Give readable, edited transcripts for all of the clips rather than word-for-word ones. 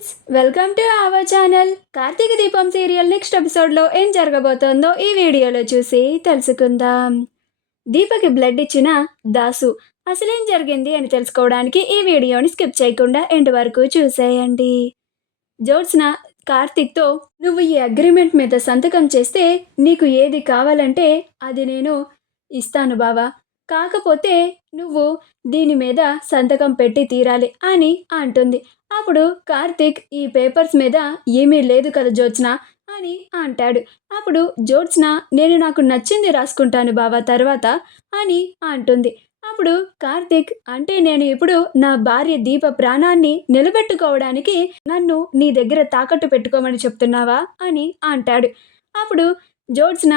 Friends, welcome to our channel. Karthika Deepam serial next ఎపిసోడ్లో ఏం జరగబోతోందో ఈ వీడియోలో చూసి తెలుసుకుందాం. దీపకి బ్లడ్ ఇచ్చిన దాసు అసలేం జరిగింది అని తెలుసుకోవడానికి ఈ వీడియోని స్కిప్ చేయకుండా ఎండ్ వరకు చూసేయండి. జ్యోత్స్న కార్తీక్తో, నువ్వు ఈ అగ్రిమెంట్ మీద సంతకం చేస్తే నీకు ఏది కావాలంటే అది నేను ఇస్తాను బావా, కాకపోతే నువ్వు దీని మీద సంతకం పెట్టి తీరాలి అని అంటుంది. అప్పుడు కార్తీక్, ఈ పేపర్స్ మీద ఏమీ లేదు కదా జ్యోత్స్న అని అంటాడు. అప్పుడు జ్యోత్స్న, నేను నాకు నచ్చింది రాసుకుంటాను బావా తర్వాత అని అంటుంది. అప్పుడు కార్తీక్, అంటే నేను ఇప్పుడు నా భార్య దీప ప్రాణాన్ని నిలబెట్టుకోవడానికి నన్ను నీ దగ్గర తాకట్టు పెట్టుకోమని చెప్తున్నావా అని అంటాడు. అప్పుడు జ్యోత్స్న,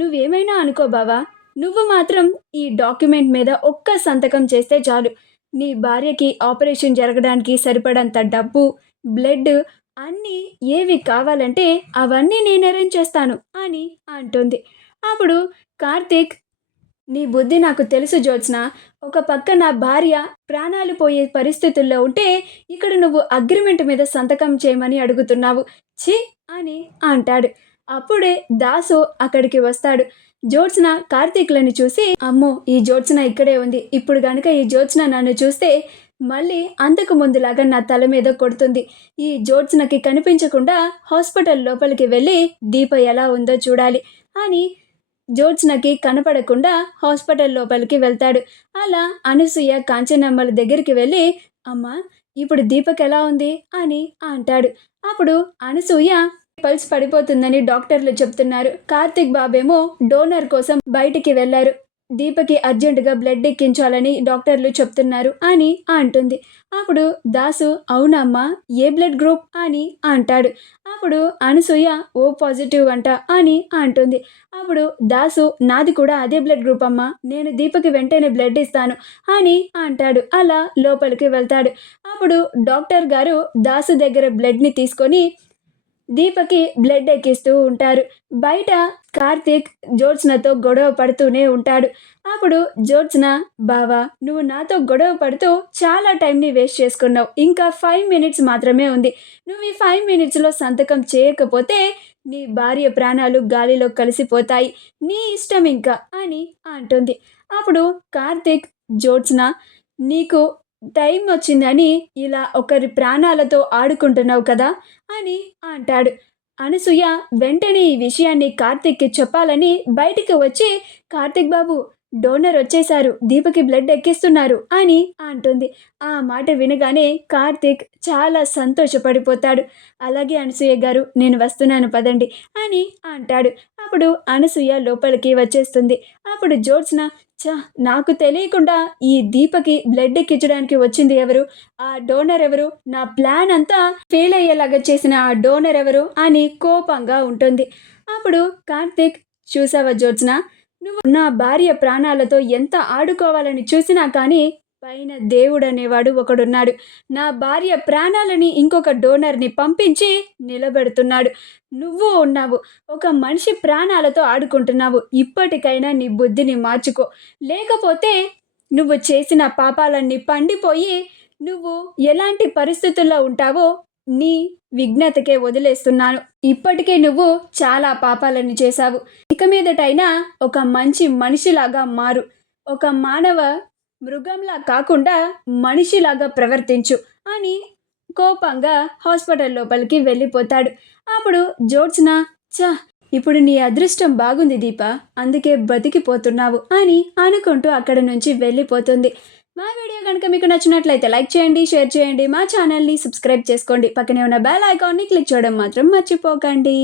నువ్వేమైనా అనుకో బావా, నువ్వు మాత్రం ఈ డాక్యుమెంట్ మీద ఒక్క సంతకం చేస్తే చాలు, నీ భార్యకి ఆపరేషన్ జరగడానికి సరిపడంత డబ్బు, బ్లడ్ అన్నీ ఏవి కావాలంటే అవన్నీ నేను అరేంజ్ చేస్తాను అని అంటుంది. అప్పుడు కార్తీక్, నీ బుద్ధి నాకు తెలుసు జ్యోత్స్న, ఒక పక్క నా భార్య ప్రాణాలు పోయే పరిస్థితుల్లో ఉంటే ఇక్కడ నువ్వు అగ్రిమెంట్ మీద సంతకం చేయమని అడుగుతున్నావు, ఛీ అని అంటాడు. అప్పుడే దాసు అక్కడికి వస్తాడు. జ్యోత్స్న కార్తీక్లను చూసి, అమ్మో ఈ జ్యోత్స్న ఇక్కడే ఉంది, ఇప్పుడు కనుక ఈ జ్యోత్స్న నన్ను చూస్తే మళ్ళీ అంతకు ముందులాగా నా తల మీద కొడుతుంది, ఈ జ్యోత్స్నకి కనిపించకుండా హాస్పిటల్ లోపలికి వెళ్ళి దీప ఎలా ఉందో చూడాలి అని జ్యోత్స్నకి కనపడకుండా హాస్పిటల్ లోపలికి వెళ్తాడు. అలా అనసూయ కాంచనమ్మల దగ్గరికి వెళ్ళి, అమ్మ ఇప్పుడు దీపక్ ఎలా ఉంది అని అంటాడు. అప్పుడు అనసూయ, పల్స్ పడిపోతుందని డాక్టర్లు చెప్తున్నారు, కార్తీక్ బాబేమో డోనర్ కోసం బయటికి వెళ్ళారు, దీపకి అర్జెంటుగా బ్లడ్ ఎక్కించాలని డాక్టర్లు చెప్తున్నారు అని అంటుంది. అప్పుడు దాసు, అవునమ్మా ఏ బ్లడ్ గ్రూప్ అని అంటాడు. అప్పుడు అనసూయ, ఓ పాజిటివ్ అంట అని అంటుంది. అప్పుడు దాసు, నాది కూడా అదే బ్లడ్ గ్రూప్ అమ్మా, నేను దీపకి వెంటనే బ్లడ్ ఇస్తాను అని అంటాడు. అలా లోపలికి వెళ్తాడు. అప్పుడు డాక్టర్ గారు దాసు దగ్గర బ్లడ్ని తీసుకొని దీపకి బ్లడ్ ఎక్కిస్తూ ఉంటారు. బయట కార్తీక్ జ్యోత్స్నతో గొడవ పడుతూనే ఉంటాడు. అప్పుడు జ్యోత్స్న, బావా నువ్వు నాతో గొడవ పడుతూ చాలా టైంని వేస్ట్ చేసుకున్నావు, ఇంకా 5 మినిట్స్ మాత్రమే ఉంది, నువ్వు ఈ 5 మినిట్స్లో సంతకం చేయకపోతే నీ భార్య ప్రాణాలు గాలిలో కలిసిపోతాయి, నీ ఇష్టం ఇంకా అని అంటుంది. అప్పుడు కార్తీక్, జ్యోత్స్న నీకు టైం వచ్చిందని ఇలా ఒకరి ప్రాణాలతో ఆడుకుంటున్నావు కదా అని అంటాడు. అనసూయ వెంటనే ఈ విషయాన్ని కార్తీక్కి చెప్పాలని బయటికి వచ్చి, కార్తీక్ బాబు డోనర్ వచ్చేశారు, దీపకి బ్లడ్ ఎక్కిస్తున్నారు అని అంటుంది. ఆ మాట వినగానే కార్తీక్ చాలా సంతోషపడిపోతాడు. అలాగే అనసూయ గారు, నేను వస్తున్నాను పదండి అని అంటాడు. అప్పుడు అనసూయ లోపలికి వచ్చేస్తుంది. అప్పుడు జ్యోత్స్న, నాకు తెలియకుండా ఈ దీపకి బ్లడ్ ఎక్కించడానికి వచ్చింది ఎవరు, ఆ డోనర్ ఎవరు, నా ప్లాన్ అంతా ఫెయిల్ అయ్యేలాగా చేసిన ఆ డోనర్ ఎవరు అని కోపంగా ఉంటుంది. అప్పుడు కార్తీక్, చూసావా జ్యోత్స్న, నువ్వు నా భార్య ప్రాణాలతో ఎంత ఆడుకోవాలని చూసినా కానీ పైన దేవుడు అనేవాడు ఒకడున్నాడు, నా భార్య ప్రాణాలని ఇంకొక డోనర్ని పంపించి నిలబెడుతున్నాడు, నువ్వు ఉన్నావు ఒక మనిషి ప్రాణాలతో ఆడుకుంటున్నావు, ఇప్పటికైనా నీ బుద్ధిని మార్చుకో, లేకపోతే నువ్వు చేసిన పాపాలన్నీ పండిపోయి నువ్వు ఎలాంటి పరిస్థితుల్లో ఉంటావో నీ విఘ్నతకే వదిలేస్తున్నాను, ఇప్పటికే నువ్వు చాలా పాపాలను చేశావు, ఇక మీదటైనా ఒక మంచి మనిషిలాగా మారు, ఒక మానవ మృగంలా కాకుండా మనిషిలాగా ప్రవర్తించు అని కోపంగా హాస్పిటల్ లోపలికి వెళ్ళిపోతాడు. అప్పుడు జ్యోత్స్న, ఇప్పుడు నీ అదృష్టం బాగుంది దీప, అందుకే బతికిపోతున్నావు అని అనుకుంటూ అక్కడ నుంచి వెళ్ళిపోతుంది. మా వీడియో కనుక మీకు నచ్చినట్లయితే లైక్ చేయండి, షేర్ చేయండి, మా ఛానల్ని సబ్స్క్రైబ్ చేసుకోండి, పక్కనే ఉన్న బెల్ ఐకాన్ని క్లిక్ చేయడం మాత్రం మర్చిపోకండి.